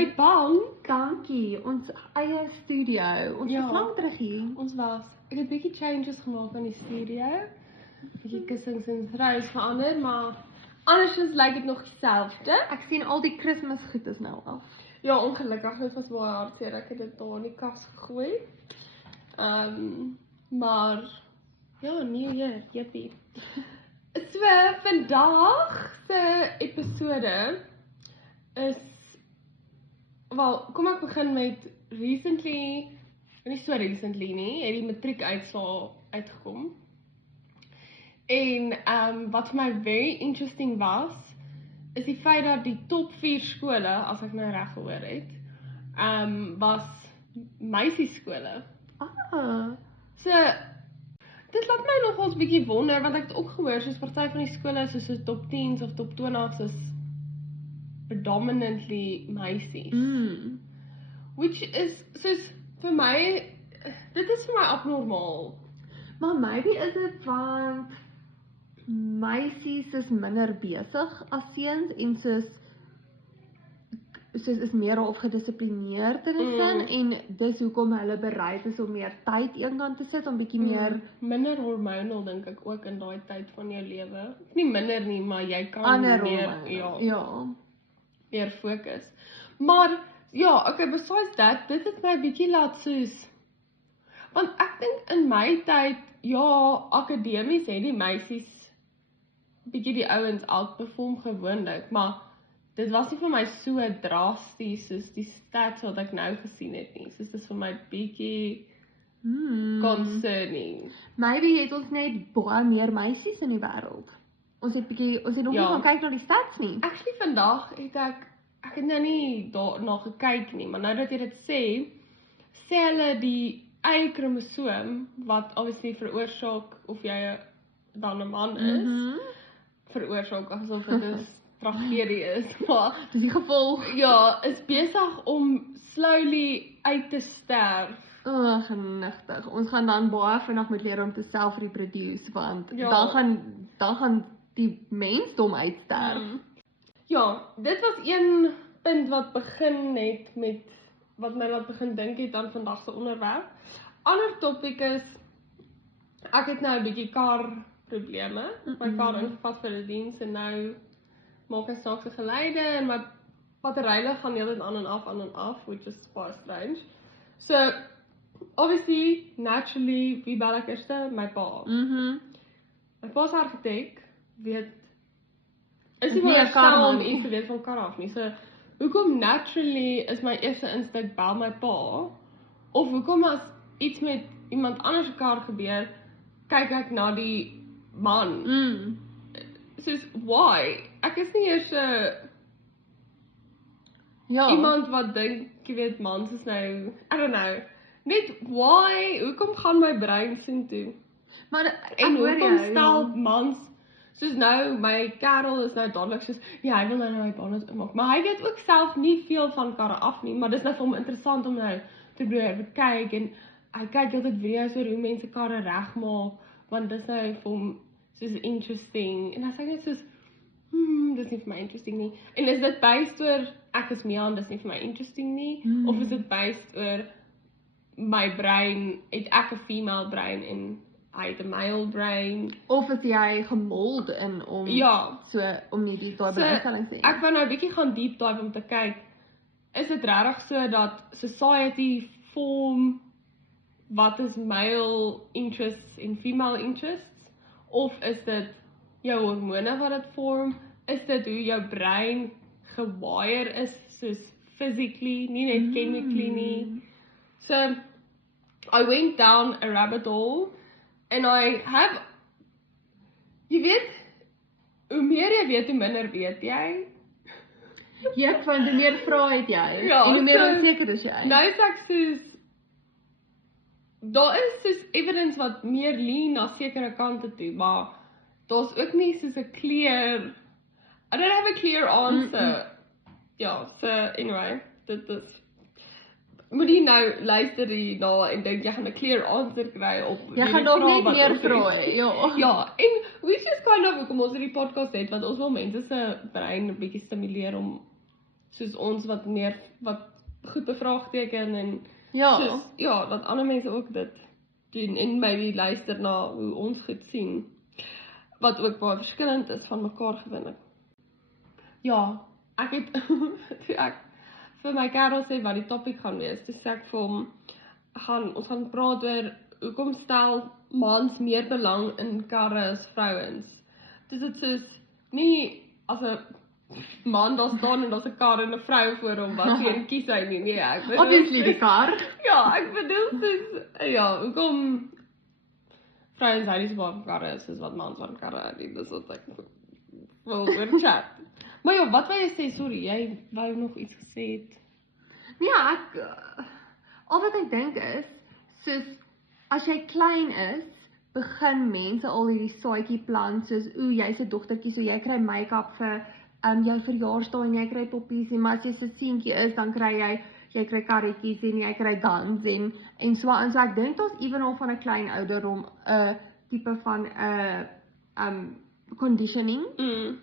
my bank. Dankie, ons eie studio. Ons Ja. is lank terug hier. Ons was. Ek het bietjie changes gemaak aan die studio. Bietjie kussings en trouwens verander, maar andersins lyk dit nog dieselfde. Ek sien al die Kersgoed is nou af. Ja, ongelukkig, dit was baie hartseer. Ek het dit daar in die kas gegooi. Maar ja, New Year, jippie. So, vandag se episode is wel, kom ek begin met recently, nie so recently nie, het die matriekuitslae uitgekom. En wat vir my very interesting was, is die feit dat die top 4 skole, as ek nou reg gehoor het, was meisieskole. So, dit laat my nogals bietjie wonder, want ek het ook gehoor, soos party van die skole, soos top 10's of top 20's is predominantly meisies. Which is, soos, vir my, dit is vir my abnormaal. Maar maybe is dit want meisies is minder besig as seuns en soos is meer of gedissiplineerd in 'n sin en dis hoekom hulle bereid is om meer tyd eenkant te sit om bietjie meer minder hormonal dink ek ook in daai tyd van jou lewe. Nie minder nie, maar jy kan ander meer meer fokus. Maar ja, okay, besides that, dit het my bietjie laat soos, want ek dink in my tyd, ja, akademies het die meisies bietjie die ouens outperform gewoonlik, maar dit was nie vir my so drasties soos die stats wat ek nou gesien het nie. Soos dit is vir my bietjie concerning. Maybe het ons net baie meer meisies in die wêreld. Ons het nog nie gaan kyk na die stats nie. Actually vandag het ek het nou nie daarna gekyk nie, maar nou dat jy dit sê hulle die Y-kromosoom wat obviously veroorsaak of jy dan 'n man is, veroorsaak asof dit 'n tragedie is, maar dis die gevolg. Ja, is besig om slowly uit te sterf. Genigtig. Ons gaan dan baie vinnig moet leer om te self-reproduce, want dan gaan die mensdom uitsterf. Ja, dit was een punt wat begin het met, wat my laat begin dink het aan vandag se onderwerp. Ander topik is, ek het nou 'n bietjie kar probleme. My kar ingevat vir 'n diens en nou maak ek snaakse geluide en my batterylle gaan heeltyd aan en af, which is baie strange. So, obviously, naturally, wie bel ek eerste? My pa. My pa's argitek, is nie veronderstel om iets te weet van kar af nie. So, hoekom naturally is my eerste instinkt bel my pa? Of hoekom as iets met iemand anders se kar gebeur, kyk ek na die man? Soos, why? Ek is nie eers iemand wat dink, jy weet, mans is nou, I don't know, net why, hoekom gaan my brein sien toe? En hoekom stel mans, soos nou, my kerel is nou dadelik soos, ja, hy wil nou my bane maak, maar hy weet ook self nie veel van karre af nie, maar dis nou vir hom interessant om nou te probeer kyk, en hy kyk altyd video's oor hoe mense karre regmaak, want dis nou vir hom soos interesting, en dan sê ek net soos, dis nie vir my interesting nie, en is dit based oor, ek is Mian, dis nie vir my interesting nie, of is dit based oor, my brein, het ek 'n female brein, en hy het 'n male brain. Of is jy gemold in om om nie die daai belangstelling te hê. Ek wou nou 'n bietjie gaan deep dive om te kyk, is dit regtig so dat society form wat is male interests en female interests, of is dit jou hormone wat dit vorm, is dit hoe jou brein gewire is, soos physically, nie net chemically nie. So, I went down a rabbit hole, and jy weet, hoe meer jy weet, hoe minder weet jy. Jep, want hoe meer vrae het jy, Ja, en hoe meer so, onseker is jy. Nou is ek soos, daar is soos evidence wat meer lean na sekere kante toe, maar daar's ook nie soos 'n clear, I don't have a clear answer. Ja, so anyway, dit is, moet jy nou luister hierna en dink jy gaan 'n clear answer kry op jy gaan dalk net meer vrae, Ja, en which is kind of hoekom ons hierdie podcast het, want ons wil mense se brein 'n bietjie stimuleer om soos ons wat goed bevraagteken en Ja. dat ander mense ook dit doen en maybe luister na hoe ons goed sien. Wat ook baie verskillend is van mekaar gewinnig. Ja, ek het toe ek vir my kerel sê wat die topik gaan wees, toe sê ek vir hom ons gaan praat oor hoekom stel mans meer belang in karre as vrouens. Dis dit soos nie as 'n man daar staan en daar's 'n kar en 'n vrou voor hom, wat een kies hy nie. Nee, ek bedoel Obviously die kar. Ja, ek bedoel soos hoekom vrouens hou nie so baie van karre soos wat mans van karre hou nie. Dis wat ek wil oor chat. Maar ja, wat wou jy sê? Sorry, jy wou nog iets gesê het. Ja, al wat ek dink is, soos, as jy klein is, begin mense al hierdie saadjie plant, soos, jy's 'n dogtertjie, so jy kry make-up vir jou verjaarsdag en jy kry poppies, en maar as jy so seentjie is, dan kry jy kry karretjies en jy kry guns en so aan. So ek dink daar's ewenal van 'n klein ouderdom 'n tipe van conditioning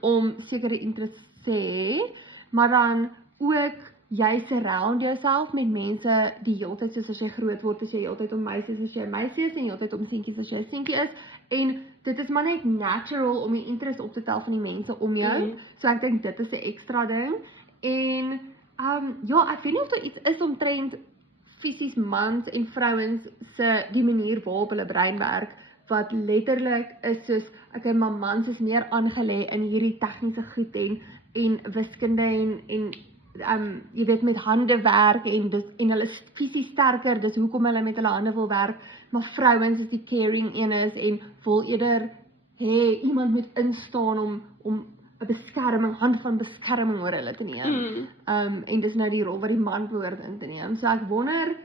om sekere interests te hê, maar dan ook jy surround jouself met mense die hele tyd, soos as jy groot word, as jy heeltyd om meisies as jy 'n meisie is en heeltyd om seentjies as jy 'n seentjie is, en dit is maar net natural om die interest op te tel van die mense om jou. So ek dink dit is 'n ekstra ding. En ek weet nie of daar iets is omtrent fisies mans en vrouens se die manier waarop hulle brein werk wat letterlik is soos okay, maar mans is meer aangelê in hierdie tegniese goed en wiskunde en jy weet met hande werk en hulle is fisies sterker, dis hoekom hulle met hulle hande wil werk, maar vrouens is die caring een is en wil eerder hê iemand moet instaan om 'n hand van beskerming oor hulle te neem. En dis nou die rol wat die man behoort in te neem. So ek wonder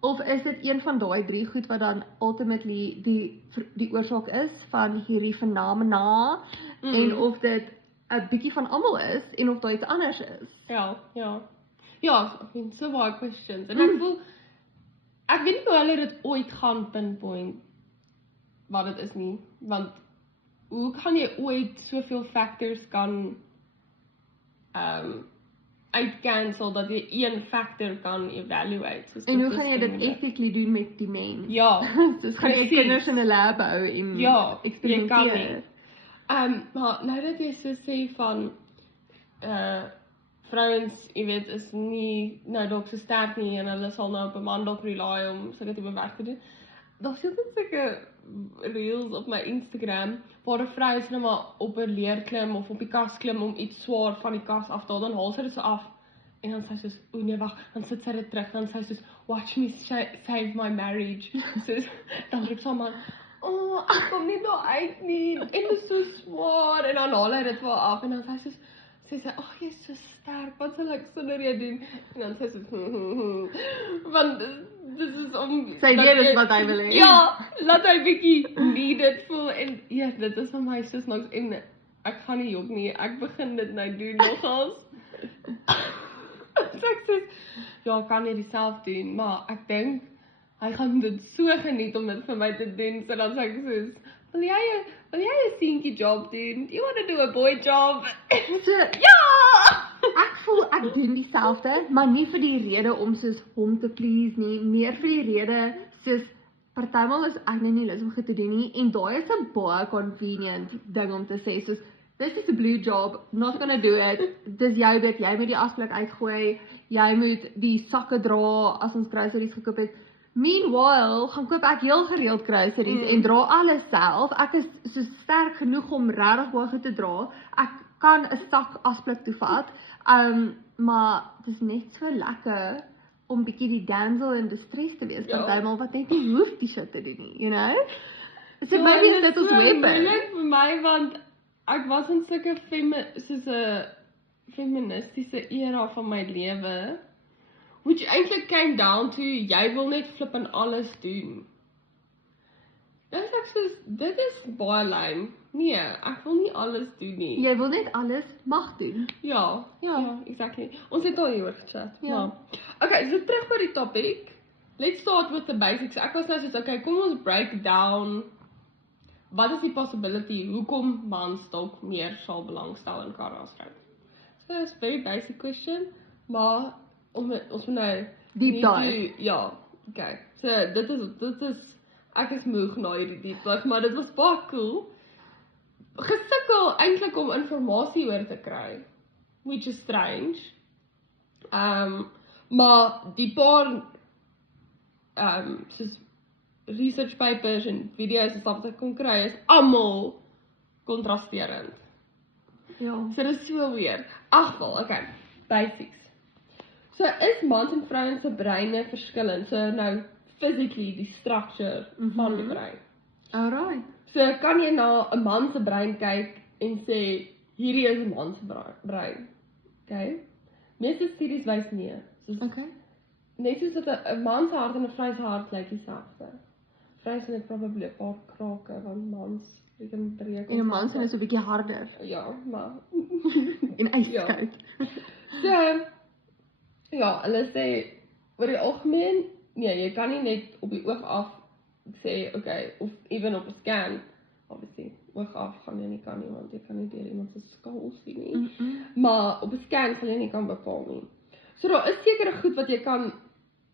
of is dit een van daai 3 goed wat dan ultimately die oorsaak is van hierdie fenomena en of dit 'n bietjie van almal is en of daar iets anders is. Ja, ek vind so baie questions en ek voel ek weet nie hoe hulle dit ooit gaan pinpoint wat dit is nie, want hoe kan jy ooit soveel factors kan uitcancel dat jy een factor kan evaluate. En hoe gaan jy dit ethically doen met die mens? Ja, dus gaan jy kinders in 'n lab hou en eksperimenteer. Maar nou dat jy so sê van vrouens, jy weet, is nie nou dalk so sterk nie en hulle sal nou op 'n man dalk rely om sulke tipe werk te doen. Daar sit net sulke reels op my Instagram waar 'n vrou is nou maar op 'n leer klim of op die kas klim om iets swaar van die kas af te haal, dan haal sy dit so af en dan sê sy soos, o nee wag, dan sit sy dit terug, dan sê sy soos, watch me save my marriage. Soos, dan roep sy man, ek kom nie daar uit nie, en dit is so swaar, en dan haal hy dit vir haar af, en dan sê sy, ag, jy is so sterk, wat sal ek sonder jou doen? En dan sê sy, want dis is om... Sy weet dit wat hy wil hê. Ja, laat hy bietjie needed voel, en ja, dit is vir my soos niks, en ek gaan nie jok nie, ek begin dit nou doen nogals. So ek sê, ja, kan jy dit self doen, maar ek dink, hy gaan dit so geniet om dit vir my te doen, so dan sê ek soos, wil jy 'n seentjie job doen? Do you want to do a boy job? So, ja! Ek voel ek doen dieselfde, maar nie vir die rede om soos hom te please nie, meer vir die rede soos partymal is ek nie lus om goed te doen nie, en daai is 'n baie convenient ding om te sê, soos this is a blue job, not gonna do it, dis jou weet, jy moet die asblik uitgooi, jy moet die sakke dra as ons groceries gekoop het. Meanwhile, gaan koop ek heel gereeld groceries en dra alles self. Ek is so sterk genoeg om regtig baie goed te dra. Ek kan 'n sak asblik toevat. Maar dit is net so lekker om bietjie die damsel in distress te wees, partymal wat net nie hoef die shit te doen nie, you know? So maybe dit is weapon. Dit is moeilik vir my, want ek was in sulke soos 'n feministiese era van my lewe, which eintlik came down to, jy wil net flip en alles doen. Dan sê ek soos, dit is baie lame. Nee, ek wil nie alles doen nie. Jy wil net alles mag doen. Ja, exactly. Ons het al hieroor gechat. Ja. Okay, so terug by die topic. Let's start with the basics. Ek was nou soos, okay, kom ons break down, wat is die possibility, hoekom mans dalk meer sal belangstel in karre as vrou? That's a very basic question, maar ons moet nou Deep nie dive. ja, okay. So dit is ek is moeg na hierdie deep dive, maar dit was baie cool. Gesukkel eintlik om inligting oor te kry, which is strange. Maar die paar soos research papers en video's en stuff wat ek kon kry is almal kontrasterend. Ja. So dit is so weird. Agwel, okay, basics. So is mans en vrouens se breine verskillend. So nou physically die structure van die brein. Alright. So kan jy na 'n man se brein kyk en sê hierdie is 'n man se brein. Okay? Meeste studies wys nee. Soos Okay. net soos dat 'n man se hart en 'n vrou se hart lyk dieselfde. Vrou se het probably 'n paar krake want mans kan breek. En 'n man se is 'n bietjie harder Ja, maar en ijskoud. so ja, hulle sê oor die algemeen, nee, jy kan nie net op die oog af sê, okay, of even op 'n scan, obviously, oog af gaan jy nie kan nie, want jy kan nie deur iemand se skaal sien nie. Maar op 'n scan sal jy nie kan bepaal nie. So daar is sekere goed wat jy kan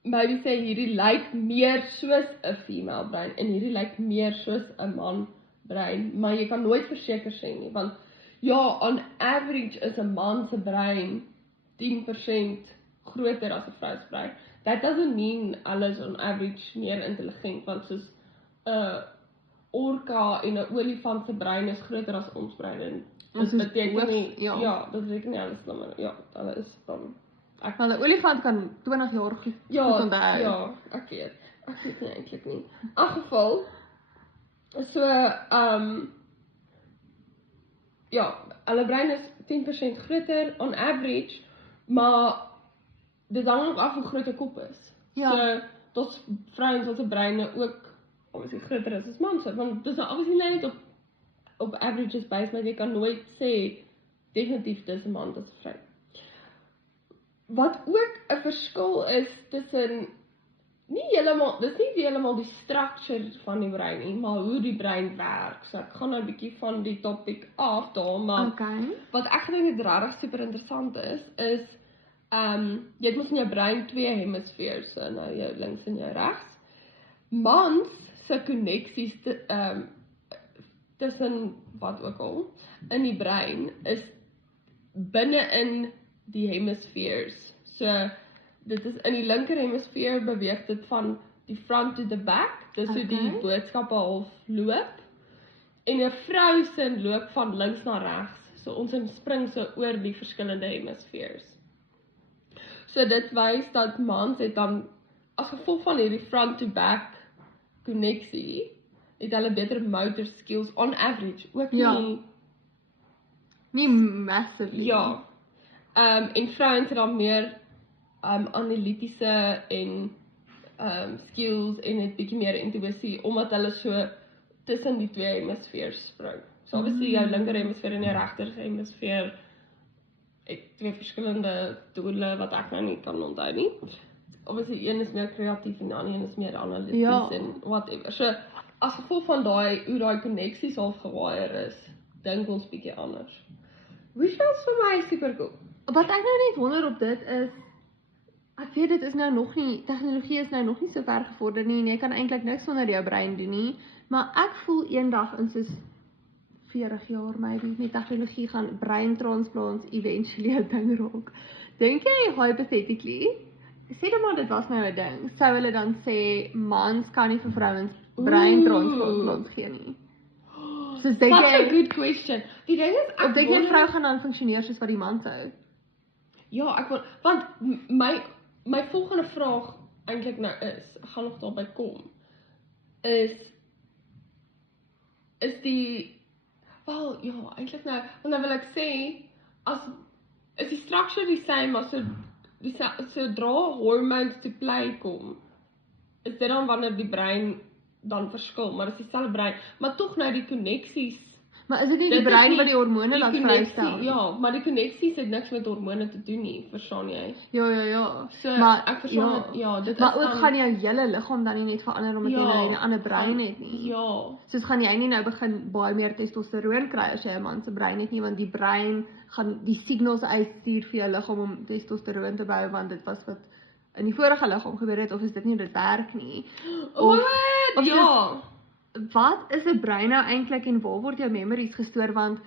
maybe sê hierdie lyk meer soos 'n female brein en hierdie lyk meer soos 'n man brein, maar jy kan nooit verseker sê nie, want ja, on average is 'n man se brein 10% groter as 'n vrou se brein. That doesn't mean alles on average meer intelligent, want soos 'n orka en 'n olifant se brein is groter as ons brein en dit beteken nie, ja, dit beteken nie alles slimmer. Ja, hulle is dan Wel 'n olifant kan 20 jaar goed onthou. Ja, ek weet nie eintlik nie. In elk geval so ja, hulle brein is 10% groter on average, maar dit hang ook af hoe groot 'n kop is. Ja. So daar's vrouens wat se breine ook obviously groter is as mans, want dis nou obviously net op averages based, maar jy kan nooit sê definitief dis 'n man, dis 'n vrou. Wat ook 'n verskil is tussen dis nie heeltemal die structure van die brein nie, maar hoe die brein werk. So ek gaan nou 'n bietjie van die topic af daar, maar wat ek dink dit regtig super interessant is jy het mos in jou brein 2 hemisfeers, so nou jou links en jou regs. Mans se koneksies tussen wat ook al in die brein is binne in die hemisfeers. So dit is in die linker hemisfeer beweeg dit van die front to the back, dis hoe die boodskappe half loop. En 'n vrou se loop van links na regs. So ons spring so oor die verskillende hemisfeers. So dit wys dat mans het dan as gevolg van hierdie front to back koneksie, het hulle beter motor skills on average, ook nie massively. Ja. En vrouens het dan meer analitiese en skills en 'n bietjie meer intuïsie omdat hulle so tussen die twee hemisfeers spring. So obviously jou linker hemisfeer en jou regter hemisfeer het twee verskillende doele wat ek nou nie kan onthou nie. Obviously een is meer kreatief en die ander een is meer analities en whatever. So as gevolg van hoe daai koneksies al gewire is, dink ons bietjie anders. Which was vir my super cool. Wat ek nou net wonder op dit is, ek weet dit is nou nog nie, tegnologie is nou nog nie so ver gevorder nie en jy kan eintlik niks sonder jou brein doen nie, maar ek voel eendag in soos 40 jaar maybe met tegnologie gaan breintransplants eventually 'n ding raak. Dink jy hypothetically, sê dan maar dit was nou 'n ding, sou hulle dan sê mans kan nie vir vrouens breintransplants gee nie? Such a good question. Die ding is, ek dink 'n vrou gaan dan funksioneer soos wat die man sou. Ja, ek wil, want my volgende vraag eintlik nou is, ek gaan nog daarby kom, is die, wel, ja, eintlik nou, want nou wil ek sê, is die structure die same as sodra hormones to play kom, is dit dan wanneer die brein dan verskil, maar is dieselfde brein, maar tog nou die koneksies Maar is dit nie die Dit is brein nie wat die hormone die laat konneksie- vrystel? Ja, maar die koneksies het niks met hormone te doen nie, verstaan jy? Ja. So, Maar ek verstaan dit, ja, dit maar is ook dan, gaan jou hele liggaam dan nie net verander omdat jy nou 'n ander brein het nie. Ja, Soos gaan jy nie nou begin baie meer testosteroon kry as jy 'n man se brein het nie, want die brein gaan die signals uitstuur vir jou liggaam om testosteroon te bou, want dit was wat in die vorige liggaam gebeur het, of is dit nie hoe dit werk nie? Of ja. wat is 'n brein nou eintlik en waar word jou memories gestoor? Want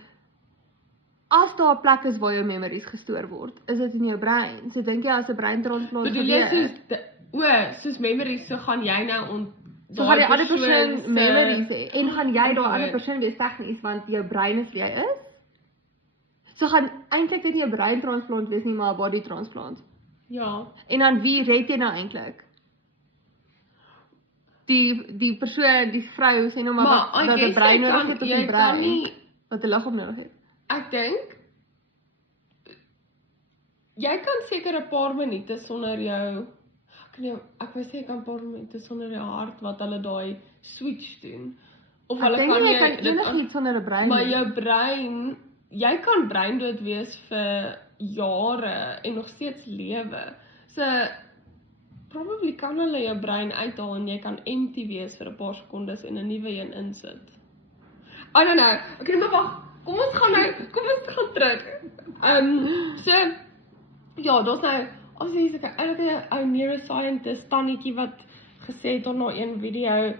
as daar 'n plek is waar jou memories gestoor word, is dit in jou brein. So dink jy as 'n breintransplant Bedoel jy gebeur, soos memories, so gaan jy nou so gaan die ander persoon se- memories hê en gaan jy daai ander Antwoord. persoon wees tegnies want jou brein is wie jy is? So gaan eintlik dit nie 'n breintransplant wees nie, maar 'n body transplant. Ja. En dan wie red jy nou eintlik? Die persoon, die vrou sê nou maar Maar, I wat 'n guess brein jy nodig kan- het of jy die kan brein nie- wat 'n liggaam nodig het. Ek dink jy kan seker 'n paar minute sonder jou ek wou sê jy kan 'n paar minute sonder jou hart wat hulle daai switch doen. Of Ek hulle dink kan nie jy jy kan dit enigiets sonder 'n brein maar doen. jou brein, jy kan breindood wees vir jare en nog steeds lewe. So probably kan hulle jou brein uithaal en jy kan empty wees vir 'n paar sekondes en 'n nuwe een insit. I don't know. Okay, maar wag. Kom ons gaan terug. So ja, daar's nou obviously 'n oulike ou neuroscientist tannetjie wat gesê het op een video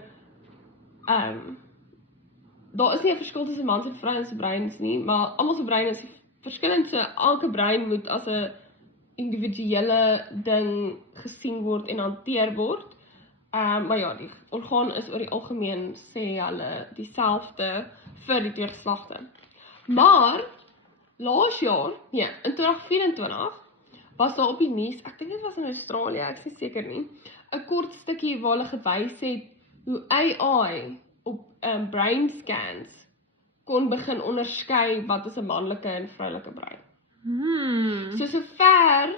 daar is nie 'n verskil tussen mans en vrouens se breins nie, maar almal se brein is verskillend. So elke brein moet as 'n individuele ding gesien word en hanteer word. Maar ja, die orgaan is oor die algemeen sê hulle dieselfde vir die twee geslagte. Maar laas jaar, nee, in 2024 was daar op die nuus, ek dink dit was in Australië, ek is nie seker nie, 'n kort stukkie waar hulle gewys het hoe AI op brain scans kon begin onderskei wat is 'n manlike en vroulike brein. So sover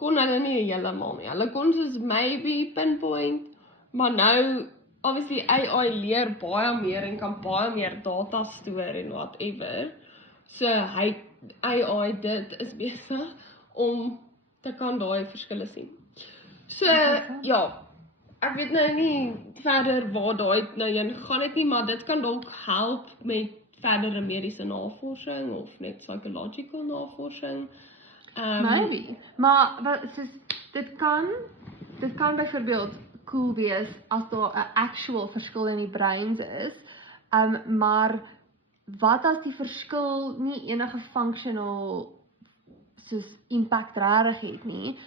kon hulle nie heeltemal nie. Hulle kon soos maybe pinpoint, maar nou obviously AI leer baie meer en kan baie meer data stoor en whatever. So AI dit is besig om te kan daai verskille sien. So ja, ek weet nou nie verder waar daai nou heen gaan dit nie, maar dit kan dalk help met verdere mediese navorsing of net psychological navorsing. Maybe. Maar wat soos dit kan byvoorbeeld cool wees as daar 'n actual verskil in die breins is. Maar wat as die verskil nie enige functional soos impact regtig het nie?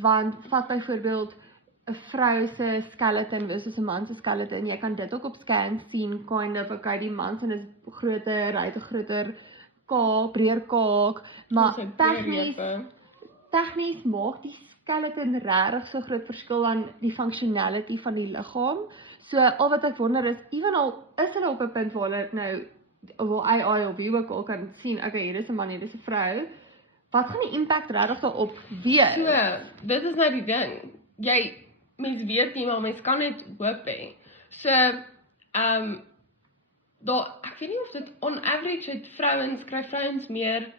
Want vat byvoorbeeld 'n vrou se skeleton versus 'n man se skeleton. Jy kan dit ook op scans sien, kind of, okay, die man se is groter, hy het 'n groter kaak, breër kaak, maar tegnies maak die skeleton regtig so groot verskil aan die functionality van die liggaam. So al wat ek wonder is, ewenal is hulle op 'n punt waar hulle nou wil AI of wie ook al kan sien, okay, hier is 'n man, hier is 'n vrou. Wat gaan die impact regtig daarop wees? So, dit is nou die ding. Mens weet nie, maar mens kan net hoop hê. So, ek weet nie of dit on average het kry vrouens meer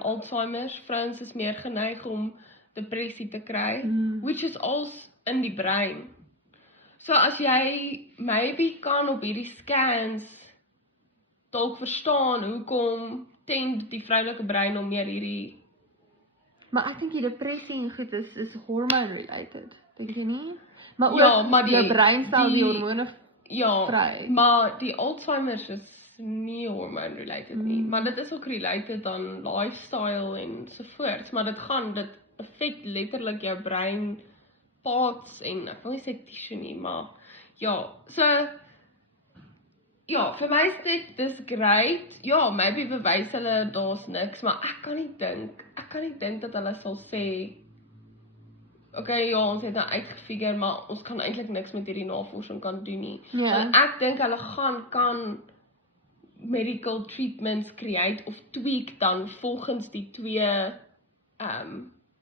Alzheimer's, vrouens is meer geneig om depressie te kry, which is als in die brein. So as jy maybe kan op hierdie scans dalk verstaan hoekom tend die vroulike brein om meer hierdie. Maar ek dink die depressie en goed is hormone related, dink jy nie? Maar ook Ja, maar jou brein stel die hormone vry. Maar die Alzheimer's is nie hormone related nie, maar dit is ook related aan lifestyle en so voort, maar dit affek letterlik jou brein parts en ek wil nie sê tissue nie, maar ja, so ja, vir my is dis great. Ja, maybe bewys hulle daar's niks, maar ek kan nie dink dat hulle sal sê okay, ja, ons het nou uitgefigure, maar ons kan eintlik niks met hierdie navorsing kan doen nie. Ja. So ek dink hulle kan medical treatments create of tweak dan volgens die twee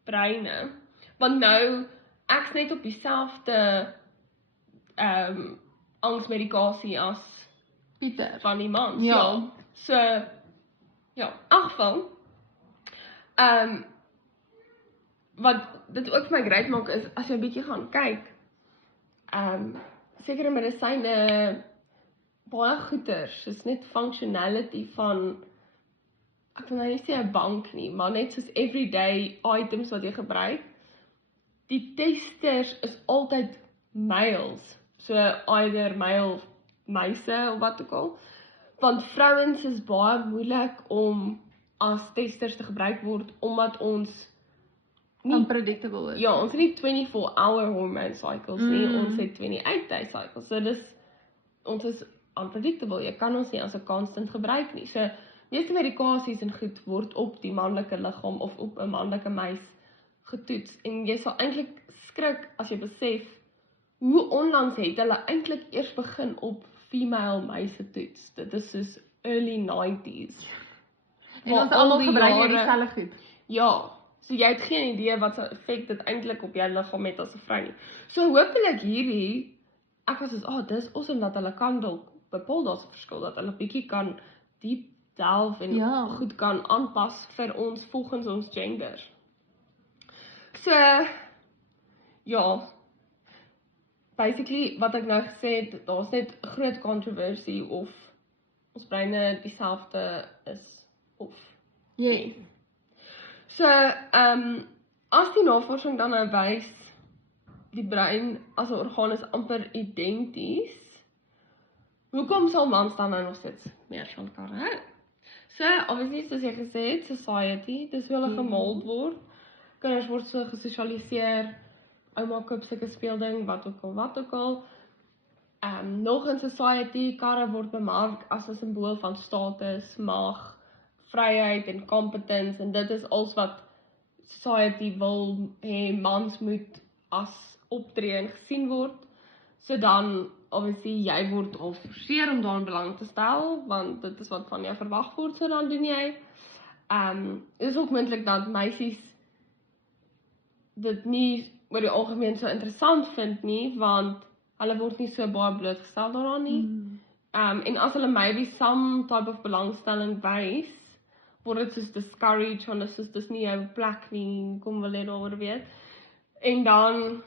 breine. Want nou ek's net op dieselfde angsmedikasie as Pieter. van die mans. Ja. So, ja, in elk geval, wat dit ook vir my great maak is, as jy 'n bietjie gaan kyk, sekere medisyne, baie goeders, is net functionality van, ek wil nou nie sê 'n bank nie, maar net soos everyday items wat jy gebruik, die testers is altyd males, so either male meise of wat ook al, want vrouens is baie moeilik om as testers te gebruik word, omdat ons Unpredictable is. Ja, ons het nie 24-hour hormone cycles nie, ons het 28-day cycles, so ons is unpredictable, jy kan ons nie as 'n constant gebruik nie, so meeste medikasies en goed word op die manlike liggaam of op 'n manlike meis getoets, en jy sal eintlik skrik as jy besef, hoe onlangs het hulle eintlik eers begin op female meise toets, dit is soos early 90s. En ons almal gebruik dieselfde goed. Ja, so jy het geen idee wat se effek dit eintlik op jou liggaam het as 'n vrou nie. So hopelik hierdie, ek was soos, dis awesome dat hulle kan dalk bepaal daar's 'n verskil, dat hulle bietjie kan diep delf en goed kan aanpas vir ons volgens ons gender. So, ja, basically wat ek nou gesê het, daar's net 'n groot controversy of ons breine dieselfde is of Yes. So, as die navorsing dan nou wys, die brein as 'n orgaan is amper identies, hoekom sal mans dan nou nog steeds meer van mekaar hou? So, obviously, soos jy gesê het, society, dis hoe hulle gemold word, kinders word so gesosialiseer, ouma koop sulke speelding, wat ook al, nog in society, karre word bemark as 'n simbool van status, mag, vryheid en competence, en dit is alles wat society wil hê mans moet as optree en gesien word. So dan, obviously, jy word al geforseer om daarin belang te stel, want dit is wat van jou verwag word, so dan doen jy. Is ook moontlik dat meisies dit nie oor die algemeen so interessant vind nie, want hulle word nie so baie blootgestel daaraan nie. En as hulle maybe some type of belangstelling wys, word dit soos discouraged, want dis nie jou plek nie, kom wil jy daaroor weet. En dan,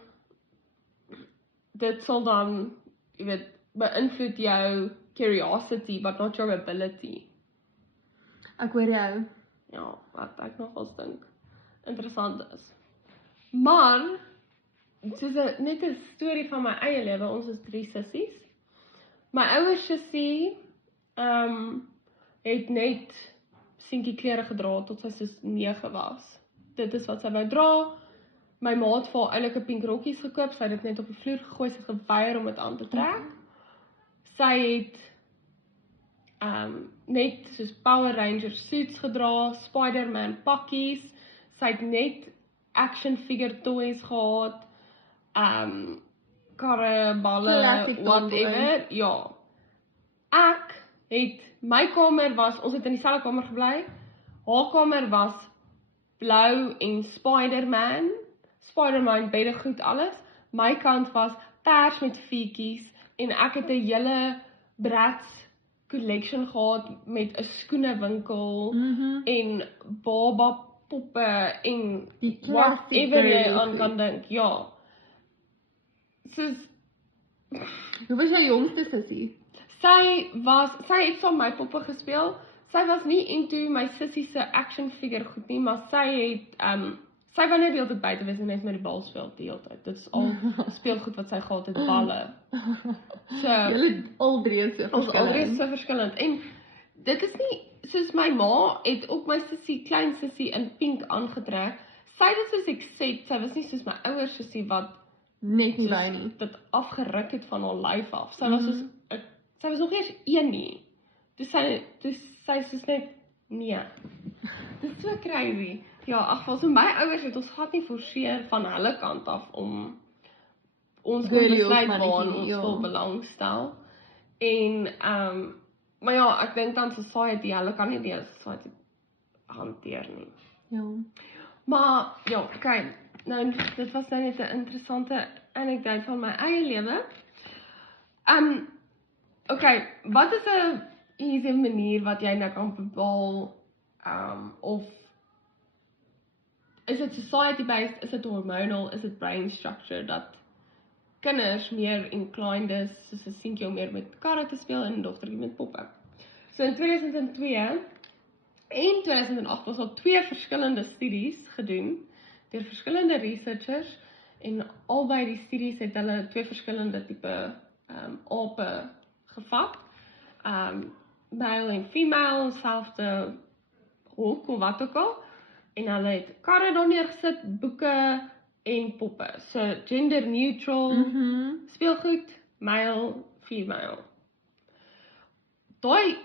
dit sal dan, jy weet, beïnvloed jou curiosity, but not your ability. Ek hoor jou. Ja, wat ek nogals dink interessant is. Maar, soos net 'n storie van my eie lewe, ons is 3 sissies. My ouer sussie, het net seentjie klere gedra tot sy soos 9 was. Dit is wat sy wou dra. My ma het vir haar eintlik 'n pink rokkies gekoop, sy het dit net op die vloer gegooi, sy het geweier om dit aan te trek. Sy het net soos Power Ranger suits gedra, Spider-Man pakkies, sy het net action figure toys gehad, karre, balle, whatever, ja. My kamer was, ons het in dieselfde kamer gebly, haar kamer was blou en Spider-Man beddegoed alles, my kant was pers met viertjies, en ek het 'n hele Bratz collection gehad met 'n skoenewinkel, en baba poppe, en whatever jy aan kan dink, ja. Soos, hoe was jou jongste sussie? Sy het saam my poppe gespeel. Sy was nie into my sussie se action figure goed nie, maar sy wou net die hele tyd buite wees en net met die bal speel die hele tyd. Dit is al speelgoed wat sy gehad het, balle. So, julle al drie is so verskillend. En dit is nie, soos my ma het ook my sussie, klein sussie in pink aangetrek. Sy was soos accept, sy was nie soos my ouer sussie wat net nie by nie. Dit afgeruk het van haar lyf af. Sy was soos, sy was nog eers 1 nie. Toe sy soos net, nee. Dit is so crazy. Ja, ag, so my ouers het ons glad nie forceer van hulle kant af om ons besluit waar ons wil belangstel. En, maar ja, ek dink dan society, hulle kan nie die society hanteer nie. Ja. Maar, ja, oké, nou, dit was nou net 'n interessante anekdote van my eie lewe. Okay, wat is 'n easy manier wat jy nou kan bepaal of is dit society-based, is dit hormonal, is dit brain structure dat kinders meer inclined is, soos 'n seentjie om meer met karre te speel en 'n dogtertjie met poppe. So in 2002 en 2008 was al 2 verskillende studies gedoen deur verskillende researchers en albei die studies het hulle 2 verskillende tipe ape gevat. Male en female, selfde hok of wat ook al. En hulle het karre daar neergesit, boeke en poppe. So gender neutral, speelgoed, male, female. Daai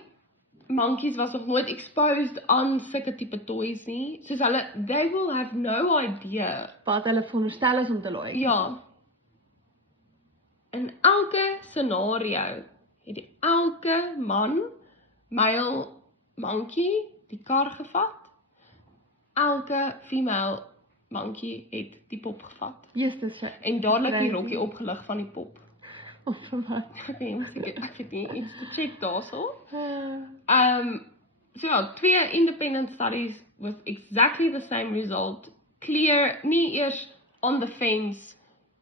monkeys was nog nooit exposed aan sulke tipe toys nie. Soos hulle, they will have no idea wat hulle veronderstel is om te like. Ja. In elke scenario het elke man, male monkey, die kar gevat. Elke female monkey het die pop gevat. Jesus. En dadelik die rokkie opgelig van die pop. Of wat? Ek weet nie, iets te check daarso. So ja, 2 independent studies with exactly the same result. Clear, nie eers on the fence,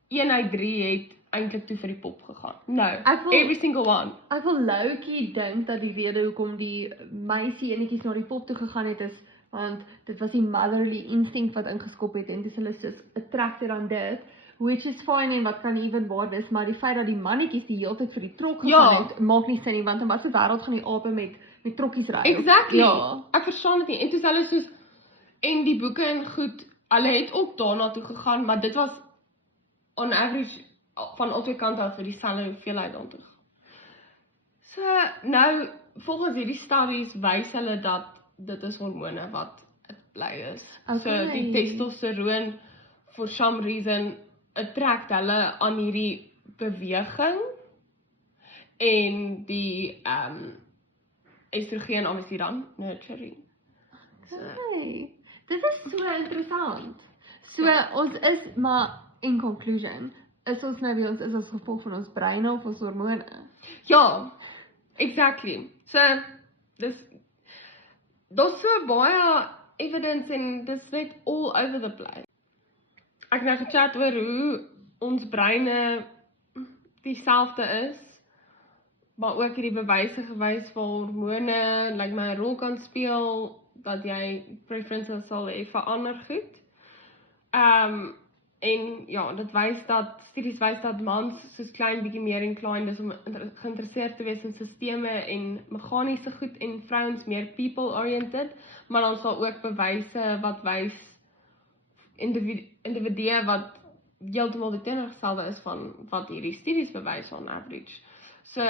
1 uit 3 het eintlik toe vir die pop gegaan. No, every single one. Ek wil loukie dink dat die rede hoekom die meisie enetjies na die pop toe gegaan het is, want dit was die motherly instinct wat ingeskop het en dis hulle soos attracted aan dit, which is fine en wat kan even waar wees, maar die feit dat die mannetjies die hele tyd vir die trok gegaan het, maak nie sin nie, want in watter wêreld gaan die ape met trokkies ry? Exactly. Ja. Ek verstaan dit nie. En toe hulle soos en die boeke en goed, hulle het ook daarna toe gegaan, maar dit was on average van albei kante af vir dieselfde hoeveelheid daartoe. So nou volgens hierdie studies wys hulle dat dit is hormone wat dit bly is. Okay. So die testosteroon for some reason attract hulle aan hierdie beweging en die estrogen obviously dan nurturing. Okay. Dit is so interessant. So ons is maar in conclusion, is ons nou wie ons is as gevolg van ons breine of ons hormone? Ja, exactly. So daar's so baie evidence en dis net all over the place. Ek het nou gechat oor hoe ons breine dieselfde is, maar ook hierdie bewyse gewys vir hormone, like my rol kan speel, dat jy preferences sal hê vir ander goed. En ja, dit wys dat, studies wys dat mans soos klein bietjie meer inclined is om geïnteresseerd te wees in sisteme en meganiese goed en vrouens meer people-oriented, maar dan sal ook bewyse wat wys individue wat heeltemal die teenoorgestelde is van wat hierdie studies bewys on average. So,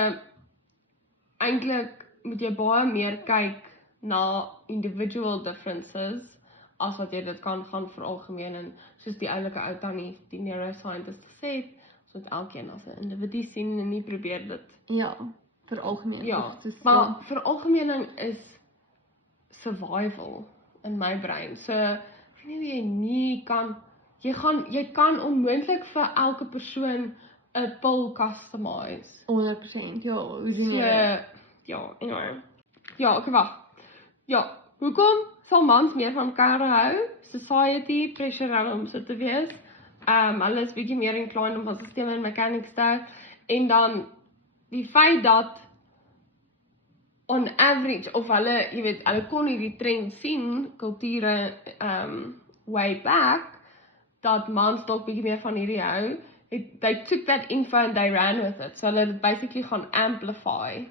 eintlik moet jy baie meer kyk na individual differences as wat jy dit kan gaan veralgemeen en soos die oulike ou tannie, die neuroscientist gesê het, ons moet elkeen as 'n individu sien en nie probeer dit. Ja, veralgemeen. Ja, maar veralgemening is survival in my brein. So, ek weet nie hoe jy nie kan, jy kan onmoontlik vir elke persoon 'n pil customize. 100%, ja, hoe doen jy? Ja, anyway. Ja, okay, wag. Ja, hoekom sal mans meer van karre hou? Society, pressure hulle om so te wees. Hulle is bietjie meer inclined om van sisteme en mechanics te hou. En dan die feit dat on average, of hulle, jy weet, hulle kon hierdie trend sien, kulture way back, dat mans dalk bietjie meer van hierdie hou. They took that info and they ran with it. So hulle het basically gaan amplify.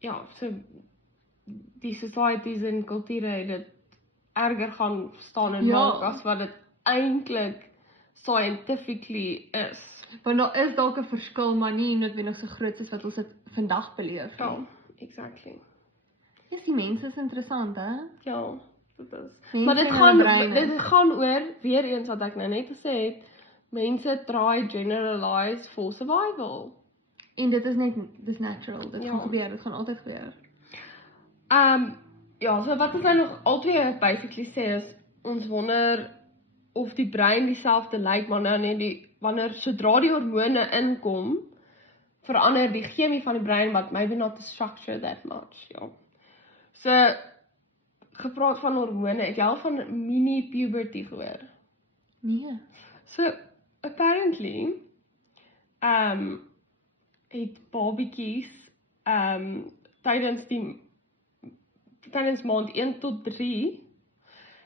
Ja, so die societies en kulture het dit erger gaan staan en maak as wat dit eintlik scientifically is. Want daar is dalk 'n verskil, maar nie noodwendig so groot soos wat ons dit vandag beleef. Ja, exactly. Die mense is interessant, hè? Ja, dit is. Mense Maar dit gaan oor, weer eens wat ek nou net gesê het, mense try generalize for survival. En dit is net, dis natural, dit gaan gebeur, dit gaan altyd gebeur. Ja, so wat ons nou nog altyd basically sê is, ons wonder of die brein dieselfde lyk, maar nou net wanneer sodra die hormone inkom, verander die chemie van die brein, but maybe not the structure that much, ja. So, gepraat van hormone, het jy al van mini-puberty gehoor? Nee. So, apparently, het babietjies, tydens maand 1 tot 3,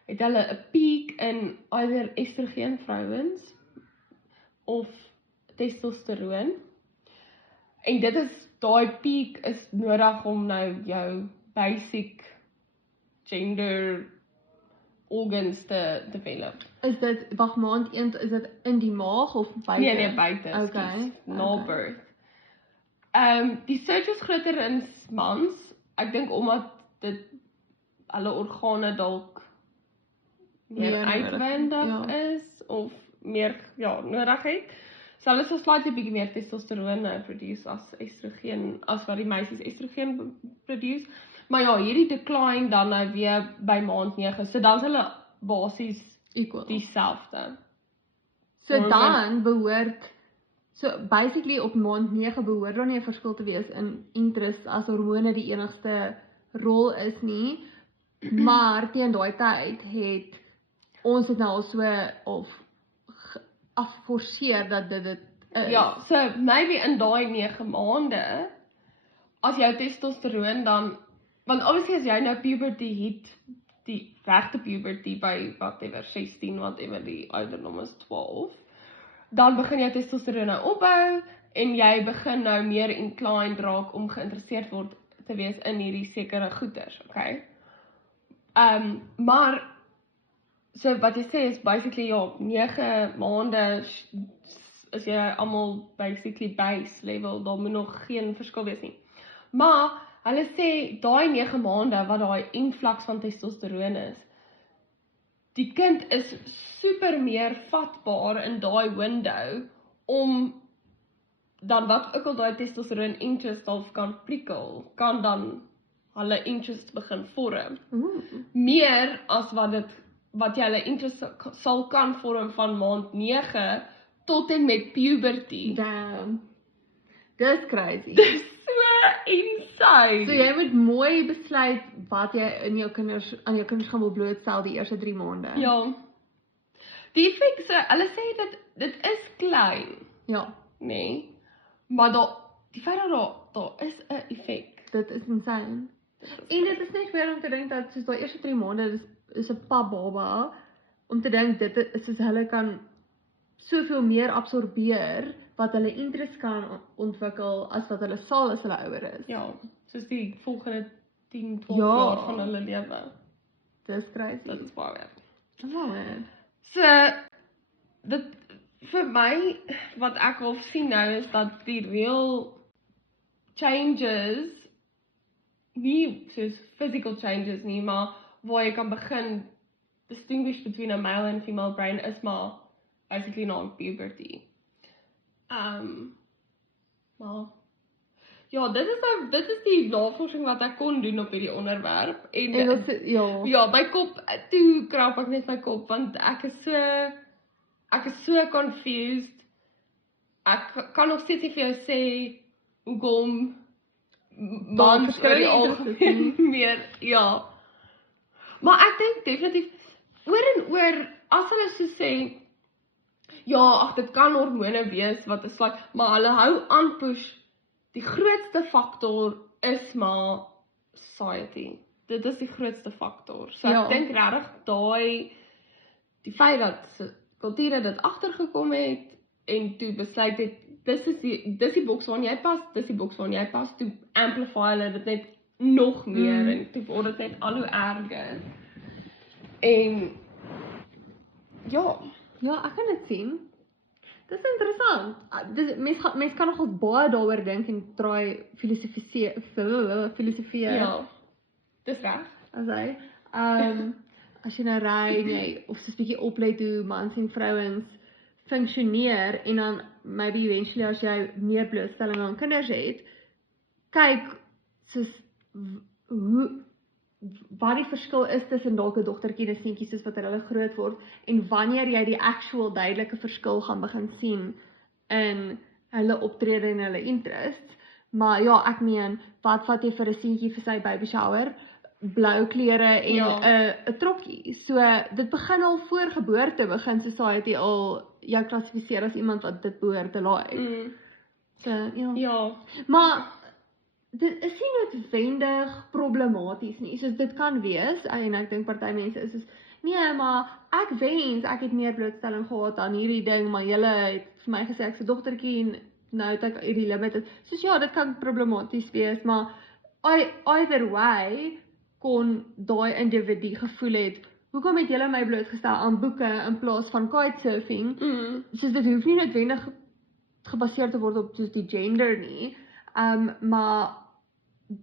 het hulle 'n piek in either estrogen vrouens, of testosteroon. En daai piek is nodig om nou jou basic gender organs te develop. Is dit, wacht, maand 1, is dit in die maag of buite? Nee, buite, Okay. na birth. Die surge is groter in mans, ek dink omdat dit hulle organe dalk meer uitwendig is, of meer, nodig het. So hulle sal slightly bietjie meer testosteroon produce as estrogen, as wat die meisies estrogen produce. Maar ja, hierdie decline dan nou weer by maand 9, so dan is hulle basies equal. Dieselfde. So dan behoort, so basically op maand 9 behoort daar nie 'n verskil te wees in interest as hormone die enigste rol is nie, maar teen daai tyd het ons het nou al so of afforceer dat dit is. Ja, so maybe in daai 9 maande, as jou testosteroon dan, want obviously as jy nou puberty het, die regte puberty by whatever 16, whatever die ouderdom is 12, dan begin jou testosteroon nou opbou, en jy begin nou meer inclined raak om geïnteresseerd word te wees in hierdie sekere goeders, okay? Maar, so wat jy sê is basically, 9 maande is jy almal basically base level, daar moet nog geen verskil wees nie. Maar, hulle sê, daai 9 maande wat daai influx van testosteroon is, die kind is super meer vatbaar in daai window, om dan wat ook al daai testosteroon interest of kan prikkel, kan dan hulle interest begin vorm. Meer as wat jy hulle interest sal kan vorm van maand 9 tot en met puberty. Damn. Dis crazy. Dis so insane. So jy moet mooi besluit wat jy aan jou kinders gaan wil blootstel die eerste 3 maande. Ja. Die effek, so, hulle sê dit is klein. Ja. Nee. Maar die feit dat daar is 'n effek. Dit is insane. En dit is net weer om te dink dat soos daai eerste 3 maande is 'n pap baba, om te dink dit is soos hulle kan soveel meer absorbeer wat hulle interest kan ontwikkel as wat hulle sal as hulle ouer is. Ja, soos die volgende 10, 12 jaar van hulle lewe. Dis crazy. Dit is baie weird. Wow. So, dit vir my, wat ek al sien nou, is dat die real changes, nie soos physical changes nie, maar waar jy kan begin distinguish between a male and female brain is maar basically non-puberty. Maar ja, dit is die navorsing wat ek kon doen op hierdie onderwerp en ja, my kop toe krap ek net my kop want ek is so confused. Ek kan nog steeds nie vir jou sê hoekom mans oor die algemeen meer, ja. Maar ek dink definitief oor en oor as hulle so sê ja, ag dit kan hormone wees wat is like, maar hulle hou aan push. Die grootste faktor is maar society. Dit is die grootste faktor. So ek dink regtig die feit dat kulture dit agtergekom het en toe besluit het dis die boks waarin jy pas, dis die boks waarin jy pas, toe amplify hulle dit net nog meer en toe word dit net al hoe erger. En ja, ek kan dit sien. Dis interessant. Mens kan nogal baie daaroor dink en try filosofeer. Ja, dis reg. As jy nou ry en jy of soos bietjie oplet hoe mans en vrouens funksioneer en dan maybe eventually as jy meer blootstelling aan kinders het, kyk soos wat die verskil is tussen dalk 'n dogtertjie en 'n seentjie soos wat hulle groot word en wanneer jy die actual duidelike verskil gaan begin sien in hulle optrede en hulle interests. Maar ja, ek meen, wat vat jy vir 'n seentjie vir sy baby shower? Blou klere en 'n trokkie. So dit begin al voor geboorte, begin society al jou klassifiseer as iemand wat dit behoort te like. So ja. Maar dit is nie noodwendig problematies nie. So dit kan wees en ek dink party mense is soos nee, maar ek wens ek het meer blootstelling gehad aan hierdie ding, maar julle het vir my gesê ek se dogtertjie en nou het ek hierdie limit. Soos ja, dit kan problematies wees, maar either way kon daai individu gevoel het, hoekom het julle my blootgestel aan boeke in plaas van kitesurfing? Soos dit hoef nie noodwendig gebaseer te word op soos die gender nie, maar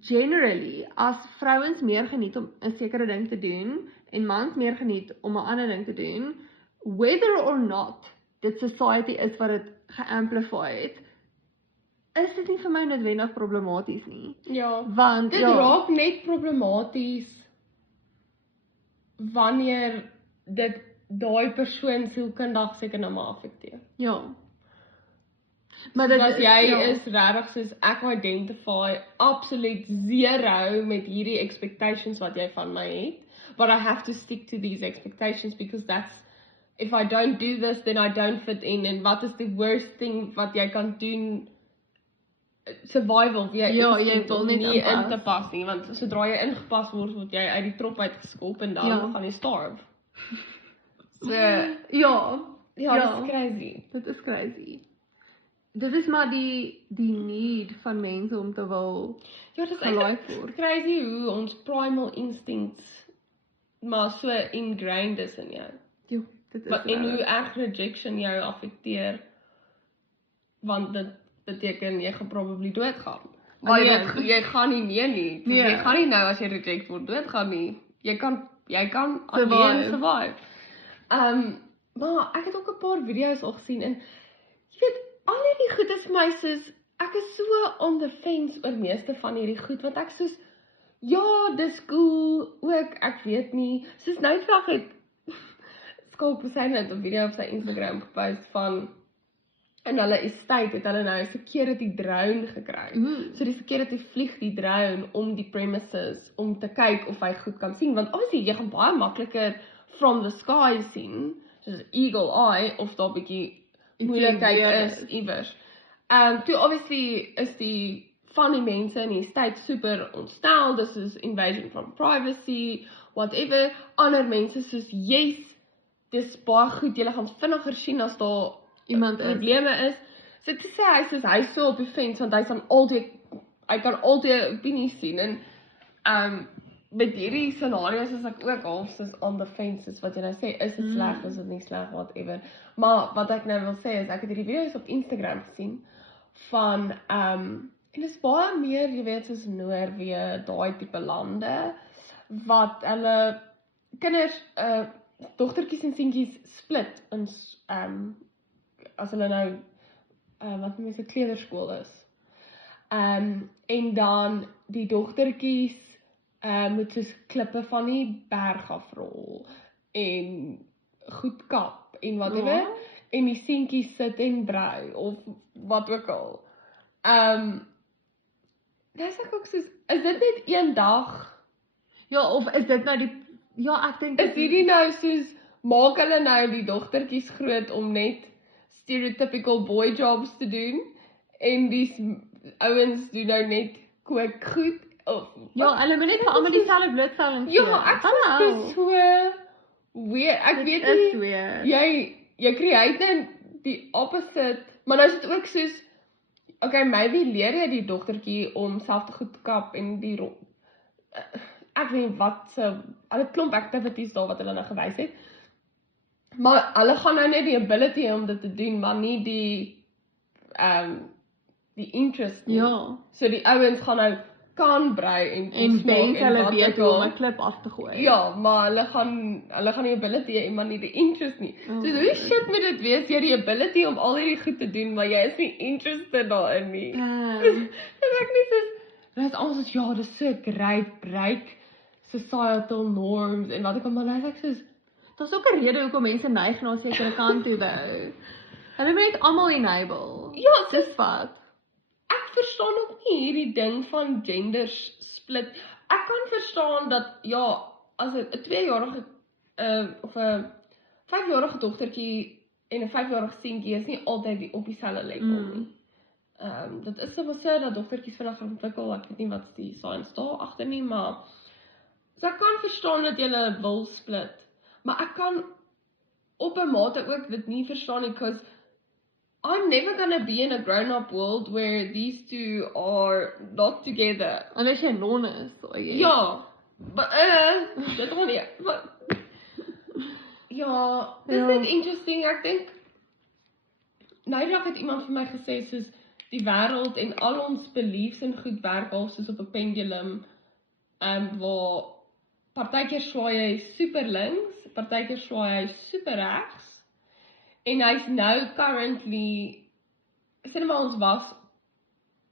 generally, as vrouens meer geniet om 'n sekere ding te doen, en mans meer geniet om 'n ander ding te doen, whether or not dit society is wat dit geamplify het, is dit nie vir my noodwendig problematies nie. Ja, want dit raak net problematies wanneer dit daai persoon sielkundig seker nou maar affekteer. Ja. Maar dit as jy is regtig soos ek identify absoluut zero met hierdie expectations wat jy van my het, but I have to stick to these expectations because if I don't do this, then I don't fit in, and what is the worst thing wat jy kan doen? Survival, jy wil nie in te pas nie, want sodra jy ingepas word jy uit die trop uitgeskop en dan gaan jy starve. So, dit is crazy. Dit is crazy. Dit is maar die need van mense om te wil gelike word. Crazy hoe ons primal instincts maar so ingrained is in jou. Jo, dit is en hoe erg rejection jou affekteer, want dit beteken jy gaan probably doodgaan. Maar jy gaan nie meer nie. Jy gaan nie nou as jy reject word doodgaan nie. Jy kan alleen survive. Maar ek het ook 'n paar video's al gesien en jy weet, al hierdie goed is vir my soos, ek is so on the fence oor meeste van hierdie goed, want ek soos, ja, dis cool, ook, ek weet nie, soos nou vandag het Skalk Poseidon het 'n video op sy Instagram gepost van, in hulle estate het hulle nou 'n security drone gekry. So die security vlieg die drone om die premises, om te kyk of hy goed kan sien, want obviously jy gaan baie makliker from the sky sien, soos eagle eye, of daar bietjie moeilikheid is iewers. Toe obviously is die van die mense in die estate super ontstel, dis is invasion from privacy, whatever. Ander mense soos, yes, dis baie goed, julle gaan vinniger sien as daar iemand probleme is. So te sê, hy is so op die fence, want hy kan altyd opinies sien, en met hierdie scenario's is ek ook half soos on the fence, is wat jy nou sê, is dit sleg, is dit nie sleg, whatever. Maar wat ek nou wil sê is, ek het hierdie video's op Instagram gesien, van, en dit is baie meer, jy weet, soos Noorwe, daai tipe lande, wat hulle kinders, dogtertjies en seentjies split, as hulle nou, wat noem jy, kleuterskool is. En dan die dogtertjies moet soos klippe van die berg afrol, en goed kap, en whatever, en die seentjies sit en brei, of wat ook al. Dis ek ook soos, is dit net een dag? Ja, of is dit nou ek dink is hierdie nou soos, maak hulle nou die dogtertjies groot om net stereotypical boy jobs te doen, en die ouens doen nou net kook goed, of hulle moet net vir almal dieselfde blootstelling gee. Ek vind dit so weird, ek weet nie, jy create net die opposite, maar nou is dit ook soos, okay, maybe leer jy die dogtertjie om self te goed kap, en die ek weet nie wat, hulle klomp activities daar wat hulle nou gewys het, maar hulle gaan nou net die ability om dit te doen, maar nie die interest nie. So die ouens gaan nou kan brei en denk hulle weet hoe om 'n klip af te gooi. Ja, maar hulle gaan die ability hê, maar nie die interest nie. So hoe shit moet dit wees, jy die ability om al hierdie goed te doen, maar jy is nie interested daarin nie. Dis ek nie soos, dit is almal soos, ja, dis so great, break societal norms, en wat ek maar nou ek soos, daar's ook 'n rede hoekom mense neig na 'n sekere kant toe wou. Hulle moet net almal enable. Ja, dis wat. ek verstaan ook nie hierdie ding van genders split. Ek kan verstaan dat, ja, as 'n 2-jarige of 'n 5-jarige dogtertjie en 'n 5-jarige seentjie is nie altyd op dieselfde level nie. Dit is so dat dogtertjies vinnig gaan ontwikkel, ek weet nie wat die science daar agter nie, maar so ek kan verstaan dat jy wil split, maar ek kan op 'n mate ook dit nie verstaan nie, because I'm never gonna be in a grown-up world where these two are not together. Unless jy non is, so jy. Ja, maar dit gaan nie. Maar, ja, dis net interesting. Ek dink nou dag het iemand vir my gesê soos die wêreld en al ons beliefs en goed werk half soos op 'n pendulum, waar partykeer swaai hy super links, partykeer swaai hy super regs. En hy's nou currently, sê maar ons was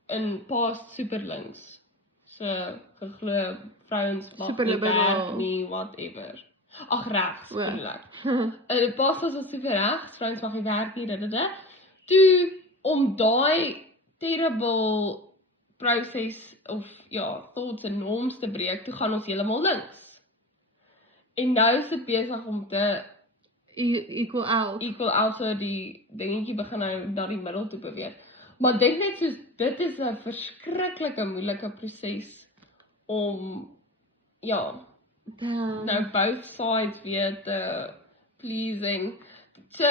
in past super links. So geglo vrouens mag Super nie liberaal. werk nie, whatever. Ag regs, bedoel past was super regs, vrouens mag nie werk nie, Toe om daai terrible proses of ja, thoughts en norms te breek, toe gaan ons heeltemal links. En nou is dit besig om te equal out, so die dingetjie begin nou na die middel toe beweeg. Maar dink net soos, dit is 'n verskriklike moeilike proses om, ja, nou both sides weer te pleasing. So,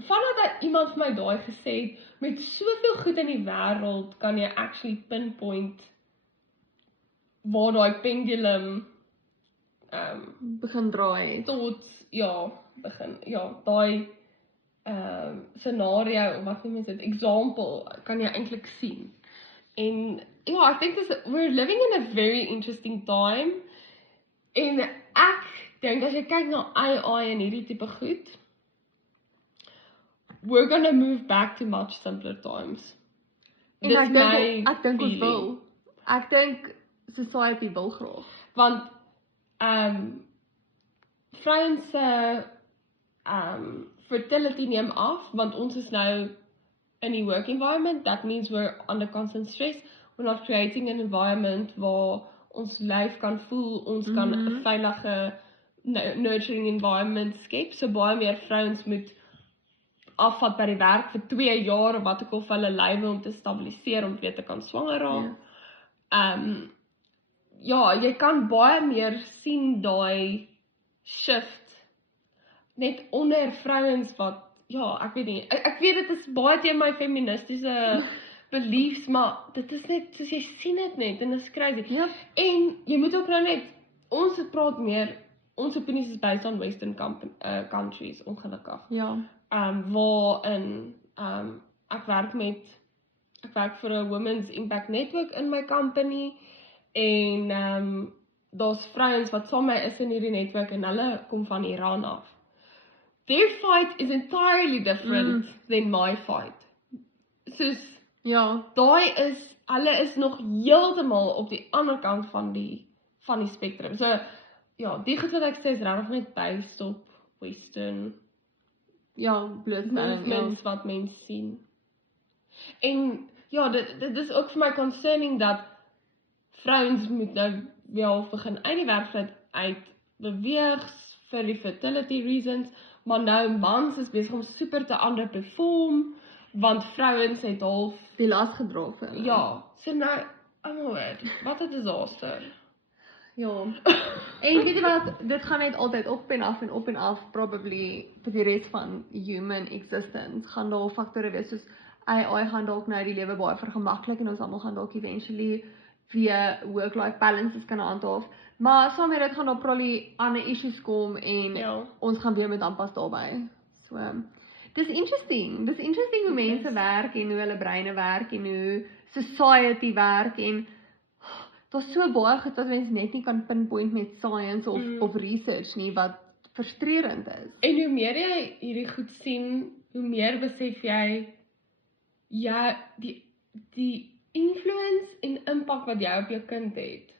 vandat iemand vir my daai gesê het, met soveel goed in die wêreld kan jy actually pinpoint waar daai pendulum begin draai. tot, daai scenario, of wat noem jy dit, example, kan jy eintlik sien. En ja, I think we're living in a very interesting time. En ek dink as jy kyk na AI en hierdie tipe goed, we're gonna move back to much simpler times. En ek dink ons wil. Ek dink society wil graag. Want vrouens se fertility neem af, want ons is nou in die work environment. That means we're under constant stress. We're not creating an environment waar ons lyf kan voel, ons kan 'n veilige nurturing environment skep. So baie meer vrouens moet afvat by die werk vir 2 jaar of wat ook al vir hulle lywe om te stabiliseer om weer te kan swanger raak. Ja, jy kan baie meer sien daai shift net onder vrouens wat, ja, ek weet nie, ek weet dit is baie teen my feministiese beliefs, maar dit is net, soos jy sien dit net, en dit is crazy. Yep. En jy moet ook nou net, ons praat meer, ons opinies is based on Western countries, ongelukkig. Ja. Waarin ek werk vir 'n Women's Impact Network in my company, en daar's vrouens wat saam met my is in hierdie netwerk en hulle kom van Iran af. Their fight is entirely different than my fight. Soos, ja, hulle is nog heeltemal op die ander kant van die spektrum. So, ja, die goed wat ek sê is regtig net based op Western movements wat mense sien. En ja, dit is ook vir my concerning dat vrouens moet nou wel begin uit die werkveld uit beweeg vir die fertility reasons, maar nou mans is besig om super te underperform, want vrouens het half die las gedra vir hulle. Ja, so nou, oh my word, wat 'n disaster. Ja. En weet jy wat, dit gaan net altyd op en af, probably vir die res van human existence, gaan daar faktore wees, soos AI gaan dalk nou die lewe baie vergemaklik, en ons almal gaan dalk eventually via work-life balances kan handhaaf, maar saam met dit gaan daar probably ander issues kom, en ons gaan weer met aanpas daarby. So, dis interesting hoe mense werk, en hoe hulle breine werk, en hoe society werk, en daar's so baie goed wat mense net nie kan pinpoint met science of research nie, wat frustrerend is. En hoe meer jy hierdie goed sien, hoe meer besef jy, ja, die influence en impak wat jy op jou kind het,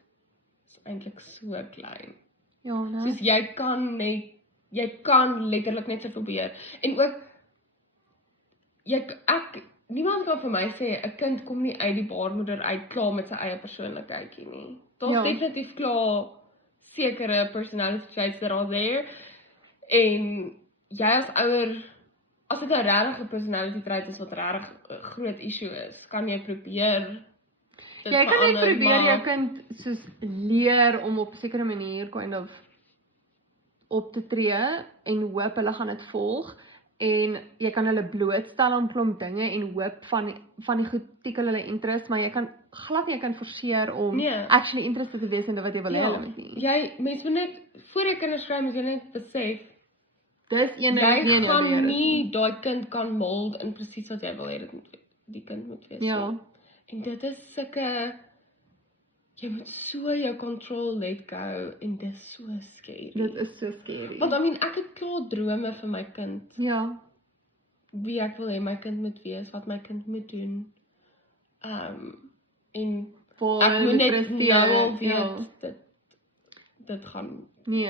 is eintlik so klein. Ja, né? Soos jy kan letterlik net so probeer. En ook, niemand kan vir my sê 'n kind kom nie uit die baarmoeder uit klaar met sy eie persoonlikheidjie nie. Daar's definitief klaar sekere personality traits that are there. En jy as ouer, as dit 'n regte personality trait is wat regtig 'n groot issue is, kan jy probeer dit jy kan net verander, probeer maar jou kind soos leer om op 'n sekere manier kind of op te tree en hoop hulle gaan dit volg en jy kan hulle blootstel aan klomp dinge en hoop van die goed tikel hulle interest, maar jy kan glad nie jy kan forceer om actually interested te wees in wat jy wil hê hulle moet nie. Mens moet net voor jy kinders kry, moet jy net besef dis een jy gaan nie daai kind kan mold in presies wat jy wil hê die kind moet wees. Ja. En dit is sulke jy moet so jou control let go en dit is so scary. Dit is so scary. Want ek het klaar drome vir my kind. Ja. Wie ek wil hê my kind moet wees, wat my kind moet doen. En ek moet net nou al weet dit gaan nie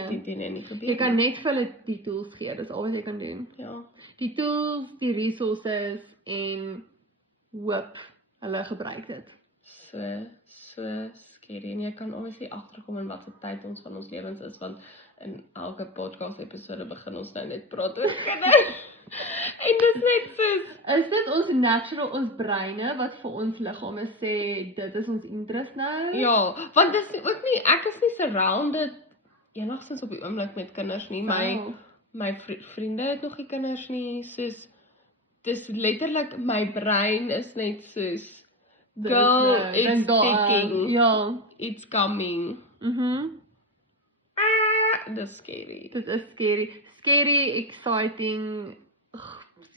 gebeur. Jy kan net vir hulle die tools gee, dis al wat jy kan doen. Ja. Die tools, die resources en hoop hulle gebruik dit. So scary. En jy kan obviously agterkom in watter tyd ons van ons lewens is, want in elke podcast episode begin ons nou net praat oor kinders. En dis net soos, is dit ons natural, ons breine wat vir ons liggame sê dit is ons interest nou? Ja, want dis ook nie, ek is nie surrounded enigstens op die oomblik met kinders nie. My vriende het nog nie kinders nie, soos dis letterlik my brein is net soos girl, it's ticking. Ja. It's coming. Dis scary. Dit is scary. Scary, exciting.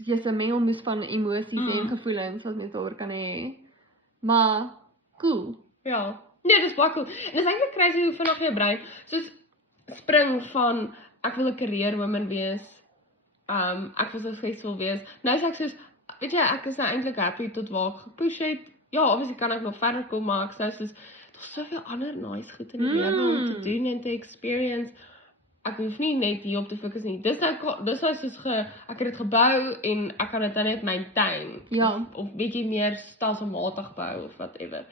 Jy's 'n mengelmoes van emosies en gevoelens wat mens daar kan hê. Maar cool. Ja. Nee, dis baie cool. En dis eintlik crazy hoe vinnig jou brein soos spring van ek wil 'n career woman wees. Ek wil suksesvol wees. Nou is ek soos, weet jy, ek is nou eintlik happy tot waar ek gepush het. Ja, obviously kan ek nog verder kom, maar ek sê soos daar's soveel ander nice goed in die lewe om te doen en te experience. Ek hoef nie net hier op te fokus nie. Dis nou soos ek het dit gebou en ek kan dit nou net maintain. Ja. Of bietjie meer stelselmatig bou of whatever.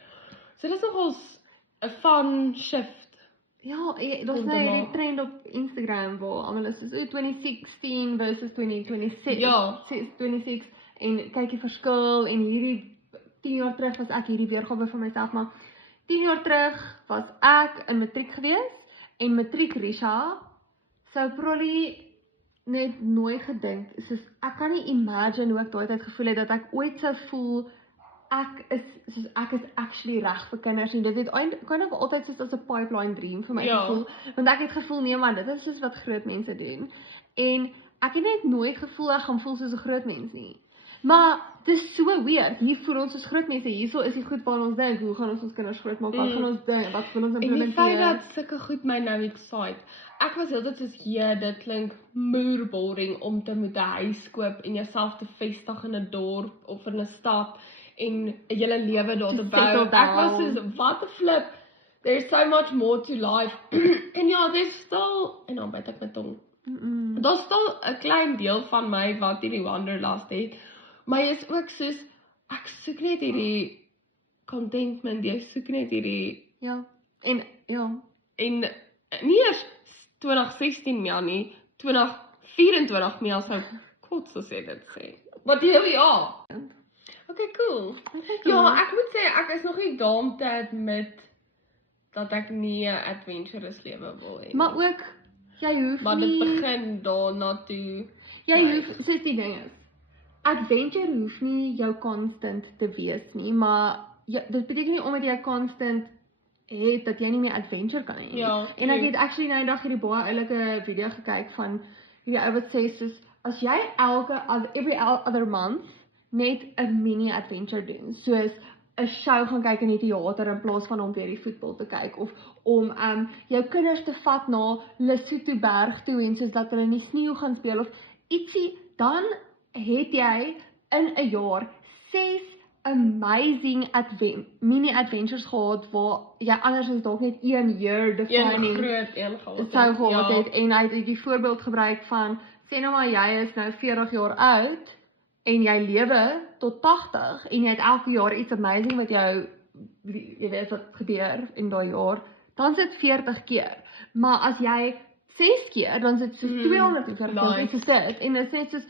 So dis nogals 'n fun shift. Ja, daar's nou hierdie trend op Instagram waar almal is soos 2016 versus 2026. Ja. 26 en kyk die verskil en hierdie 10 jaar terug was ek hierdie weergawe van myself, maar 10 jaar terug was ek in matriek gewees en matriek Risha sou probably net nooit gedink, soos ek kan nie imagine hoe ek daai tyd gevoel het dat ek ooit sou voel ek is actually reg vir kinders en dit het kind of altyd soos as 'n pipeline dream vir my gevoel, want ek het gevoel nee man, dit is soos wat groot mense doen en ek het net nooit gevoel ek gaan voel soos 'n groot mens nie. Maar dit is so weird, hier voel ons as groot mense, hierso is die goed waar ons dink, hoe gaan ons kinders groot maak, wat gaan ons dink, wat wil ons implementeer? En die feit dat sulke goed my nou excite, ek was heeltyd soos, dit klink moer boring om te moet 'n huis koop en jouself te vestig in 'n dorp of in 'n stad en 'n hele lewe daar te bou. Ek was soos, what the flip, there's so much more to life. En ja, there's still, en dan byt ek my tong, daar's still 'n klein deel van my wat hierdie wanderlust het, maar jy is ook soos, ek soek net hierdie contentment, jy soek net hierdie, en nie eers 2016 meer nie, 2024 meer sou kotse sê dit sê. But here we are. Okay, cool. Ja, ek moet sê, ek is nog nie daar om te admit dat ek nie 'n adventurous lewe wil hê. Maar ook, jy hoef maar nie... Maar dit begin daarna toe... Jy hoef, soos die ding is, adventure hoef nie jou constant te wees nie, maar dit beteken nie omdat jy constant het, dat jy nie meer adventure kan hê. Ja, en ek het actually nou eendag hierdie baie oulike video gekyk van hierdie ou wat sê soos, as jy every other month net 'n mini adventure doen, soos 'n show gaan kyk in die teater in plaas van om weer die voetbal te kyk, of om jou kinders te vat na Lesotho berg toe en soos dat hulle in die sneeu gaan speel of ietsie, dan het jy in 'n jaar 6 amazing mini adventures gehad waar jy anders as dalk net 1 year defining sou gehad het, en hy het die voorbeeld gebruik van, sê nou maar jy is nou 40 jaar oud en jy lewe tot 80 en jy het elke jaar iets amazing wat jy weet wat gebeur in daai jaar, dan is dit 40 keer. Maar as jy 6 keer, dan is dit soos 240 keer soos dit. En dit is net soos,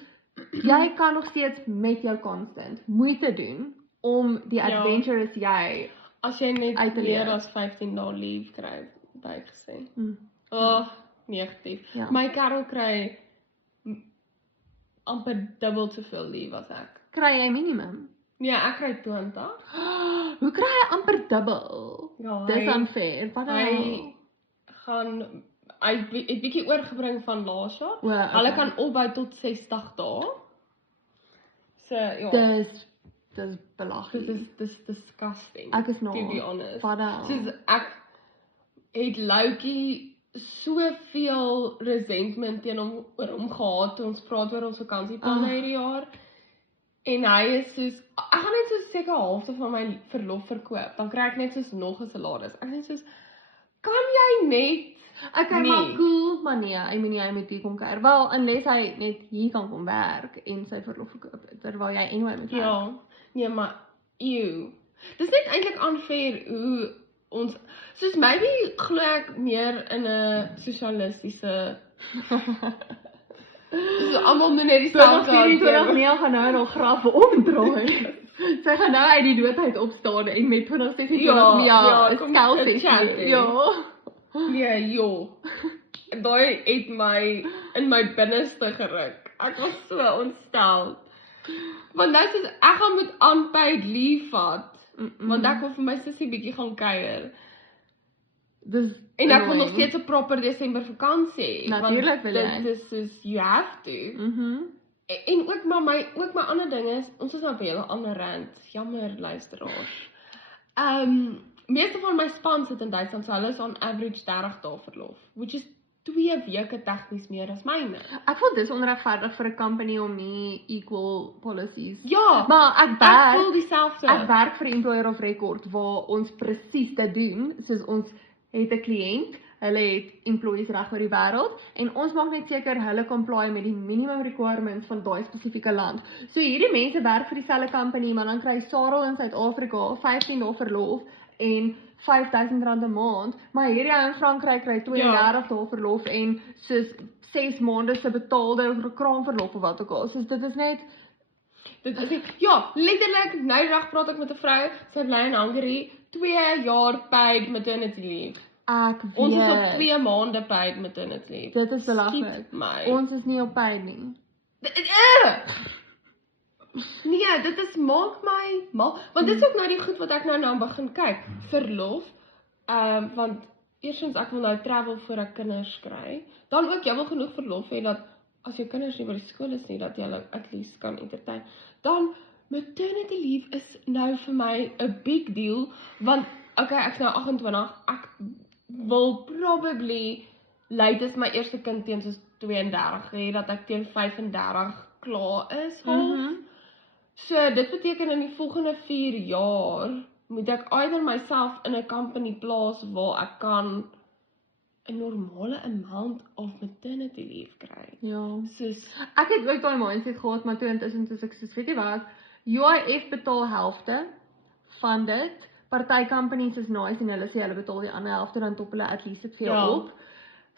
jy kan nog steeds met jou constant moeite doen om die adventurous jy as jy net uit te leef. meer as 15 dae leave kry, bygesê. Negatief. Ja. My Karel kry amper dubbel soveel leave as ek. Kry jy minimum? Nee, ek kry 20. Hoe kry jy amper dubbel? Ja, Dis unfair. Wat hy gaan hy het bietjie oorgebring van laas jaar. Okay. Hulle kan opbou tot 60 dae. So ja, dis belaglik. dit is disgusting. Ek is to be nou honest. Wat Soos ek het Loukie soveel resentment teen hom oor hom gehad toe ons praat oor ons vakansieplanne hierdie jaar. En hy is soos, ek gaan net so seker halfte van my verlof verkoop, dan kry ek net soos nog 'n salaris. Ek net soos, kan jy net Okay, nee. maar cool, maar nee, hy moet hier kom kuier. Wel, unless hy net hier kan kom werk en sy verlof verkoop, terwyl jy anyway moet werk. Ja, nee, maar ew. Dis net eintlik unfair hoe ons, soos maybe glo ek meer in 'n sosialistiese so almal moet net dieselfde 2024 gaan nou nog grawe omdraai. Sy gaan nou uit die dood uit opstaan en met 2026 skelsie. Ja. Nee, joh. Daai het my in my binneste geruk. Ek was so ontstel. Want nou soos ek gaan moet unpaid leave vat, want ek wil vir my sussie bietjie gaan kuier. En ek wil nog steeds 'n proper Desember vakansie hê. Natuurlik wil jy. Dit is soos you have to. En ook maar my ander ding is, ons is nou op 'n hele ander rand. Jammer luisteraars. Meeste van my span sit in Duitsland, so hulle is on average 30 dae verlof, which is 2 weke tegnies meer as myne. Ek voel dis onregverdig vir 'n company om nie equal policies. Ja, maar ek voel dieselfde. Ek werk vir Employer of Record waar ons presies dit doen, soos ons het 'n kliënt, hulle het employees reg oor die wêreld en ons maak net seker hulle comply met die minimum requirements van daai spesifieke land. So hierdie mense werk vir dieselfde company, maar dan kry Sarel in Suid-Afrika 15 dae verlof en R5,000 'n maand, maar hierdie ou in Frankryk kry 32 dae verlof en soos 6 maande se betaalde kraamverlof of wat ook al. Soos dit is net ja, letterlik nou die dag praat ek met 'n vrou, sy bly in Hungary, 2 jaar paid maternity leave. Ek weet. Ons is op 2 maande paid maternity leave. Dit is belaglik. Ons is nie op paid nie. Nee, dit is maak my mal, want dit is ook nou die goed wat ek nou begin kyk. Verlof, want eerstens ek wil nou travel voor ek kinders kry. Dan ook jy wil genoeg verlof hê dat as jou kinders nie by die skool is nie, dat jy hulle at least kan entertain. Dan maternity leave is nou vir my 'n big deal, want okay, ek's nou 28, ek wil probably latest my eerste kind teen soos 32 hê, dat ek teen 35 klaar is half. So dit beteken in die volgende 4 jaar moet ek either myself in 'n company plaas waar ek kan 'n normale amount of maternity leave kry. Ja. Soos ek het ook daai mindset gehad, maar toe intussen ek soos weet jy wat, UIF betaal helfte van dit. Party companies is nice en hulle sê hulle betaal die ander helfte, dan top hulle at least dit vir jou op.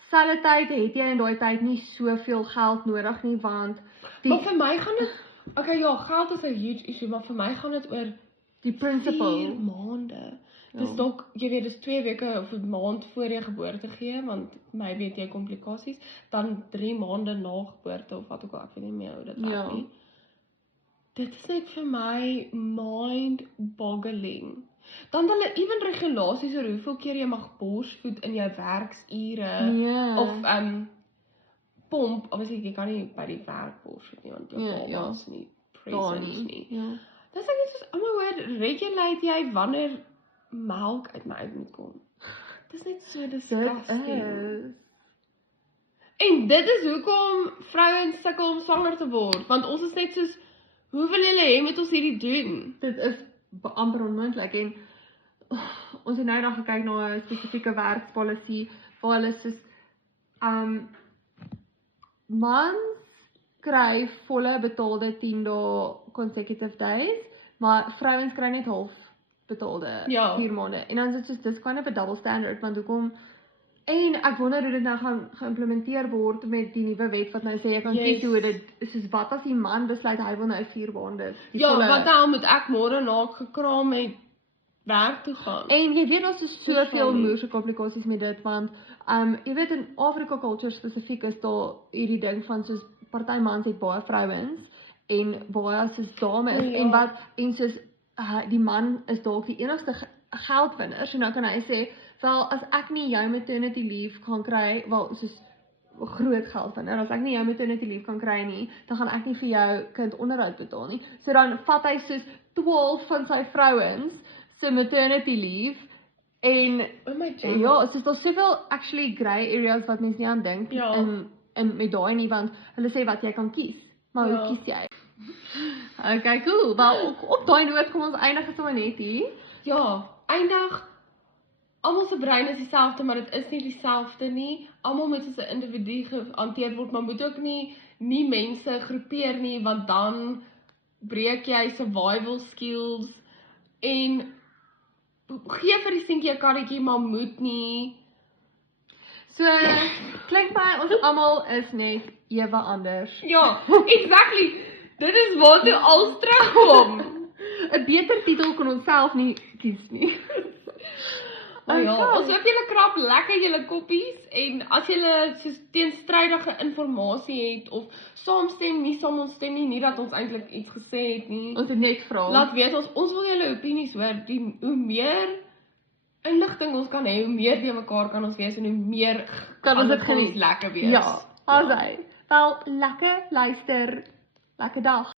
Selfe tyd het jy in daai tyd nie soveel geld nodig nie, want maar vir my gaan dit okay, ja, geld is 'n huge issue, maar vir my gaan dit oor die principle 4 maande. Dis dalk, jy weet, dis 2 weke of 'n maand voor jy geboorte gee, want maybe het jy komplikasies, dan 3 maande na geboorte of wat ook al, ek weet nie meer hoe dit werk nie. Dit is net vir my mind-boggling. Dan hulle even regulasies oor hoeveel keer jy mag borsvoed in jou werksure of pomp, obviously jy kan nie by die werk borsvoed nie, want jou baba is nie present nie. Dis ek net soos, oh my word, regulate jy wanneer melk uit my uit moet kom. Dis net so disgusting. En dit is hoekom vrouens sukkel om swanger te word, want ons is net soos, hoe wil julle hê moet ons hierdie doen? Dit is amper onmoontlik en ons het nou nog gekyk na 'n spesifieke werkspolisie waar hulle soos mans kry volle betaalde 10 dae consecutive days, maar vrouens kry net half betaalde 4 maande. En dan is dit soos, dis kind of a double standard, want hoekom, en ek wonder hoe dit nou gaan geïmplementeer word met die nuwe wet wat nou sê, jy kan kies hoe dit, soos wat as die man besluit, hy wil nou 4 maande. Want dan moet ek môre naak gekraam met werk toe gaan. En jy weet, ons is soveel moeilike komplikasies met dit, want, jy weet, in Afrika culture spesifiek is daar hierdie ding van soos, party mans het baie vrouens, en baie soos dames, en soos, die man is dalk die enigste geldwinner, so nou kan hy sê, wel, as ek nie jou maternity leave kan kry, wel, soos, groot geldwinner, as ek nie jou maternity leave kan kry nie, dan gaan ek nie vir jou kind onderhoud betaal nie. So dan vat hy soos 12 van sy vrouens, sy maternity leave, en, soos daar soveel actually grey areas wat mens nie aan dink, en met daai nie, want hulle sê wat jy kan kies, maar hoe kies jy? Okay, cool, wel, op daai noot kom ons eindig sommer net hier. Ja, eindig, almal se brein is dieselfde, maar dit is nie dieselfde nie, almal moet soos 'n individu gehanteer word, maar moet ook nie mense groepeer nie, want dan breek jy survival skills, en gee vir die seentjie 'n karretjie, maar moet nie. So, klink my, ons almal is net ewe anders. Ja, exactly. Dit is waar toe alles terugkom. 'n beter titel kon ons self nie kies nie. Ons hoop julle krap lekker julle koppies, en as julle soos teenstrydige informasie het, of saamstem, nie saamstem nie dat ons eintlik iets gesê het nie. Ons het net vra. Laat weet ons wil julle opinies hoor, hoe meer inligting ons kan hê, hoe meer die mekaar kan ons wees, en hoe meer kan ons dit geniet lekker wees. Ja, asai. Wel, lekker luister, lekker dag.